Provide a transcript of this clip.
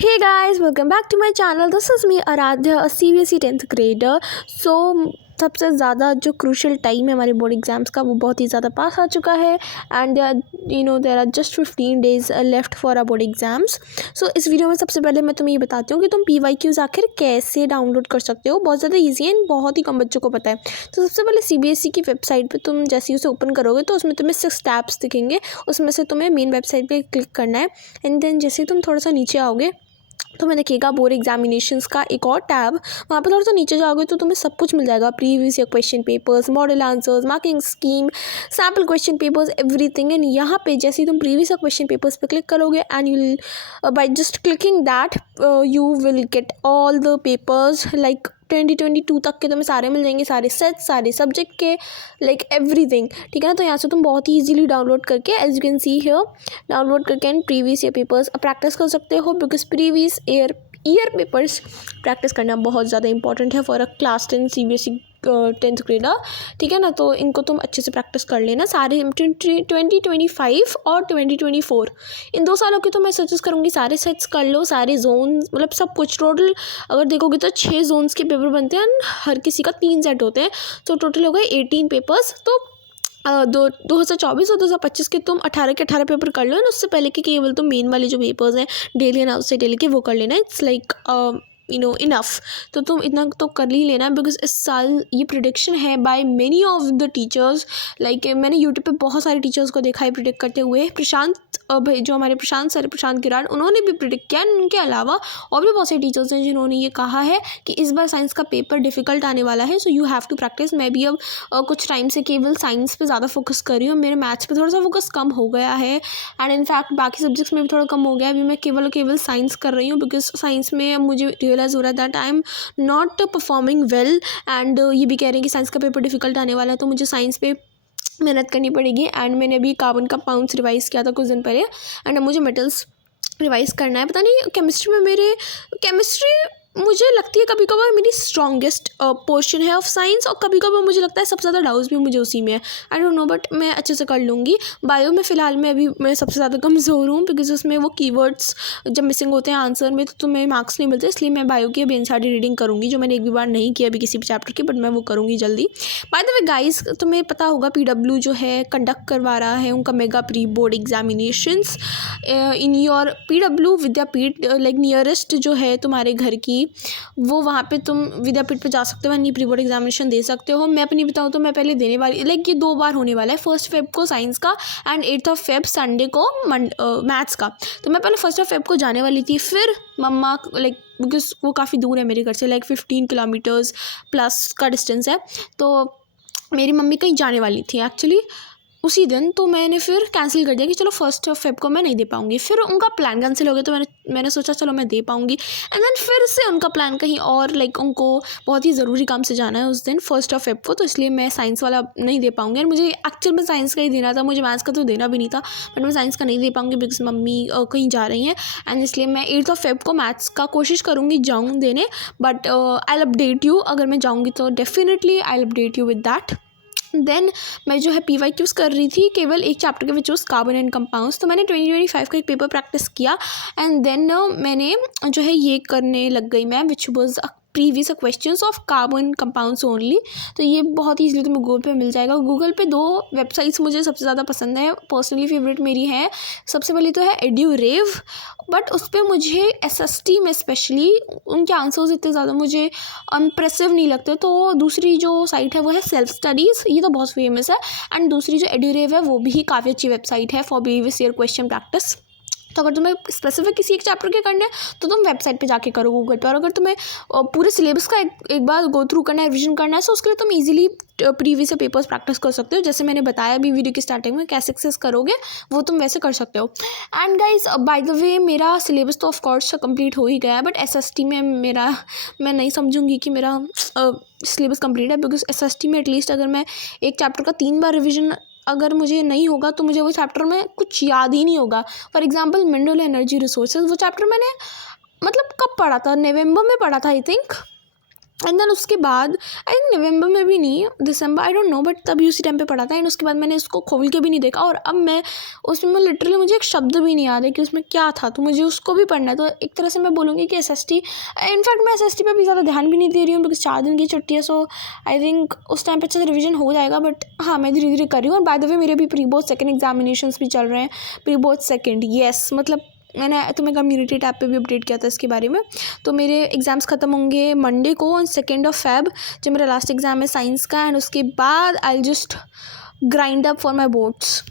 Hey guys, welcome back to my channel. This is me Aradhya, a CBSE 10th grader. So सबसे ज़्यादा जो crucial time है हमारे board exams का वो बहुत ही ज़्यादा पास आ चुका है and there are just 15 days left for our board exams. So इस वीडियो में सबसे पहले मैं तुम्हें ये बताती हूँ कि तुम PYQs आखिर कैसे डाउनलोड कर सकते हो. बहुत ज़्यादा ईजी है एंड बहुत ही कम बच्चों को पता है. तो सबसे पहले CBSE की वेबसाइट पर तुम जैसे ही उसे ओपन करोगे तो उसमें तुम्हें 6 टैब्स दिखेंगे. उसमें से तुम्हें मेन वेबसाइट पर क्लिक करना है एंड देन जैसे ही तुम थोड़ा सा नीचे आओगे तो मैं देखिएगा बोर्ड एग्जामिनेशंस का एक और टैब. वहाँ पर थोड़ा सा नीचे जाओगे तो तुम्हें सब कुछ मिल जाएगा. Previous year question papers, model answers, marking scheme, sample question papers, everything. And यहाँ पे जैसे ही तुम प्रीवियस ईयर क्वेश्चन पेपर्स पे क्लिक करोगे and you will by just clicking that you will get all the papers like 2022 तक के तुम्हें सारे मिल जाएंगे, सारे सेट्स, सारे सब्जेक्ट के, लाइक एवरीथिंग. ठीक है ना. तो यहाँ से तुम बहुत ही इजीली डाउनलोड करके as you can see here download करके and previous year papers practice कर सकते हो. Because previous year papers practice करना बहुत ज़्यादा इंपॉर्टेंट है for a class 10 CBSE 10th grader. ठीक है ना. तो इनको तुम अच्छे से प्रैक्टिस कर लेना. सारे 2025 और 2024 इन 2 सालों के तो मैं सजेस्ट करूँगी सारे सेट्स कर लो. सारे जोन मतलब सब कुछ टोटल अगर देखोगे तो 6 जोन्स के पेपर बनते हैं. हर किसी का 3 सेट होते हैं. तो टोटल हो गए 18 पेपर्स. तो 2024 और 2025 के तुम 18 के 18 पेपर कर लो. ना उससे पहले के केवल तुम मेन वाले जो पेपर्स हैं डेली एंड आउटसाइड डेली के वो कर लेना. It's like enough. तो तुम इतना तो कर ही लेना. बिकॉज इस साल ये प्रिडिक्शन है by many of the teachers. Like मैंने यूट्यूब पे बहुत सारे टीचर्स को देखा है प्रिडिक्ट करते हुए. प्रशांत भाई जो हमारे प्रशांत सर, प्रशांत गिराड़, उन्होंने भी प्रिडिक्ट किया. उनके अलावा और भी बहुत से टीचर्स हैं जिन्होंने ये कहा है कि इस बार साइंस का पेपर डिफ़िकल्ट आने वाला है. So you have to practise. मैं भी अब कुछ टाइम से केवल साइंस पे ज़्यादा फोकस कर रही हूँ. मेरे मैथ्स पे थोड़ा सा फोकस कम हो गया है एंड इनफैक्ट बाकी सब्जेक्ट्स में भी थोड़ा कम हो गया. अभी मैं केवल साइंस कर रही हूँ बिकॉज साइंस में अब मुझे रियलाइज़ हो रहा है that I am not performing well. And ये भी कह रहे हैं कि साइंस का पेपर डिफ़िकल्ट आने वाला है तो मुझे साइंस पे मेहनत करनी पड़ेगी. एंड मैंने अभी कार्बन कंपाउंड्स रिवाइज़ किया था कुछ दिन पहले एंड अब मुझे मेटल्स रिवाइज़ करना है. पता नहीं केमिस्ट्री में केमिस्ट्री मुझे लगती है कभी कभार मेरी स्ट्रॉन्गेस्ट पोर्शन है ऑफ साइंस और कभी कभार मुझे लगता है सबसे ज़्यादा डाउट्स भी मुझे उसी में है. आई डोंट नो बट मैं अच्छे से कर लूँगी. बायो में फ़िलहाल मैं सबसे ज़्यादा कमज़ोर हूँ बिकॉज उसमें वो कीवर्ड्स जब मिसिंग होते हैं आंसर में तो तुम्हें मार्क्स नहीं मिलते. इसलिए मैं बायो की अभी एनसीईआरटी रीडिंग करूँगी जो मैंने एक भी बार नहीं किया अभी किसी भी चैप्टर की, बट मैं वो करूँगी जल्दी. बाय द वे गाइस, तुम्हें पता होगा PW जो है कंडक्ट करवा रहा है उनका mega pre board examinations in your PW Vidyapeeth like nearest जो है तुम्हारे घर की, वो वहाँ पे तुम विद्यापीठ पे जा सकते हो एंड प्री बोर्ड एग्जामिनेशन दे सकते हो. मैं अपनी बताऊँ तो मैं पहले देने वाली लाइक ये 2 बार होने वाला है. 1 फ़रवरी को साइंस का एंड 8 फ़रवरी संडे को मैथ्स का. तो मैं पहले 1 फ़रवरी को जाने वाली थी. फिर मम्मा लाइक बिकॉज वो काफ़ी दूर है मेरे घर से, लाइक 15 किलोमीटर्स प्लस का डिस्टेंस है. तो मेरी मम्मी कहीं जाने वाली थी एक्चुअली उसी दिन. तो मैंने फिर कैंसिल कर दिया कि चलो 1 फ़रवरी को मैं नहीं दे पाऊँगी. फिर उनका प्लान कैंसिल हो गया तो मैंने सोचा चलो मैं दे पाऊँगी. एंड देन फिर से उनका प्लान कहीं और, लाइक उनको बहुत ही ज़रूरी काम से जाना है उस दिन 1 फ़रवरी को. तो इसलिए मैं साइंस वाला नहीं दे पाऊँगी. एंड मुझे एक्चुअल में साइंस का ही देना था, मुझे मैथ्स का तो देना भी नहीं था. बट मैं साइंस का नहीं दे पाऊँगी बिकॉज मम्मी कहीं जा रही हैं. एंड इसलिए मैं 8 फ़रवरी को मैथ्स का कोशिश करूँगी जाऊँ देने. But I will update you. अगर मैं जाऊँगी तो definitely I will update you with that. Then मैं जो है PYQs कर रही थी केवल एक चैप्टर के which was carbon and compounds. तो मैंने 2025 का एक पेपर प्रैक्टिस किया एंड देन मैंने जो है ये करने लग गई मैं which was previous questions of carbon compounds only. तो ये बहुत ही ईजिली तुम्हें गूगल पे मिल जाएगा. गूगल पे 2 वेबसाइट्स मुझे सबसे ज़्यादा पसंद है, पर्सनली फेवरेट मेरी है. सबसे पहले तो है EduRave, बट उस पर मुझे SST में स्पेशली उनके आंसर्स इतने ज़्यादा मुझे इम्प्रेसिव नहीं लगते. तो दूसरी जो साइट है वो है सेल्फ स्टडीज़, ये तो बहुत फेमस है. एंड दूसरी जो EduRave है वो भी काफ़ी अच्छी वेबसाइट है for previous year question practice. तो अगर तुम्हें स्पेसिफिक किसी एक चैप्टर के करना है तो तुम वेबसाइट पे जाके करो गूगल पे. और अगर तुम्हें पूरे सिलेबस का एक बार गो थ्रू करना है, रिविजन करना है, तो उसके लिए तुम इजीली प्रीवियस पेपर्स प्रैक्टिस कर सकते हो. जैसे मैंने बताया अभी वीडियो की स्टार्टिंग में कैसे एक्सेस करोगे वो तुम वैसे कर सकते हो. And guys by the way मेरा सिलेबस तो ऑफकोर्स कंप्लीट हो ही गया है. बट SST में मैं नहीं समझूंगी कि मेरा सिलेबस कंप्लीट है. बिकॉज SST में एटलीस्ट अगर मैं एक चैप्टर का 3 बार रिविजन अगर मुझे नहीं होगा तो मुझे वो चैप्टर में कुछ याद ही नहीं होगा. For example mineral energy resources, वो चैप्टर मैंने मतलब कब पढ़ा था, नवंबर में पढ़ा था आई थिंक. एंड देन उसके बाद आई थिंक नवंबर में भी नहीं, दिसंबर, आई डोंट नो, बट तभी उसी टाइम पे पढ़ा था। एंड उसके बाद मैंने इसको खोल के भी नहीं देखा, और अब मैं उसमें लिटरली मुझे एक शब्द भी नहीं याद है कि उसमें क्या था, तो मुझे उसको भी पढ़ना है। तो एक तरह से मैं बोलूँगी कि SST, इनफैक्ट मैं SST पे भी ज़्यादा ध्यान भी नहीं दे रही हूँ, बिकॉज 4 दिन की छुट्टी है। सो आई थिंक उस टाइम पे अच्छे से रिविजन हो जाएगा, बट हाँ, मैं धीरे धीरे कर रही हूँ। और बाय द वे मेरे भी प्री बोर्ड सेकंड एग्जामिनेशंस भी चल रहे हैं। प्री बोर्ड सेकंड, येस, मतलब मैंने तुम्हें कम्युनिटी टैब पे भी अपडेट किया था इसके बारे में। तो मेरे एग्ज़ाम्स ख़त्म होंगे मंडे को ऑन 2 Feb, जो मेरा लास्ट एग्ज़ाम है साइंस का। एंड उसके बाद I just grind up for my boards.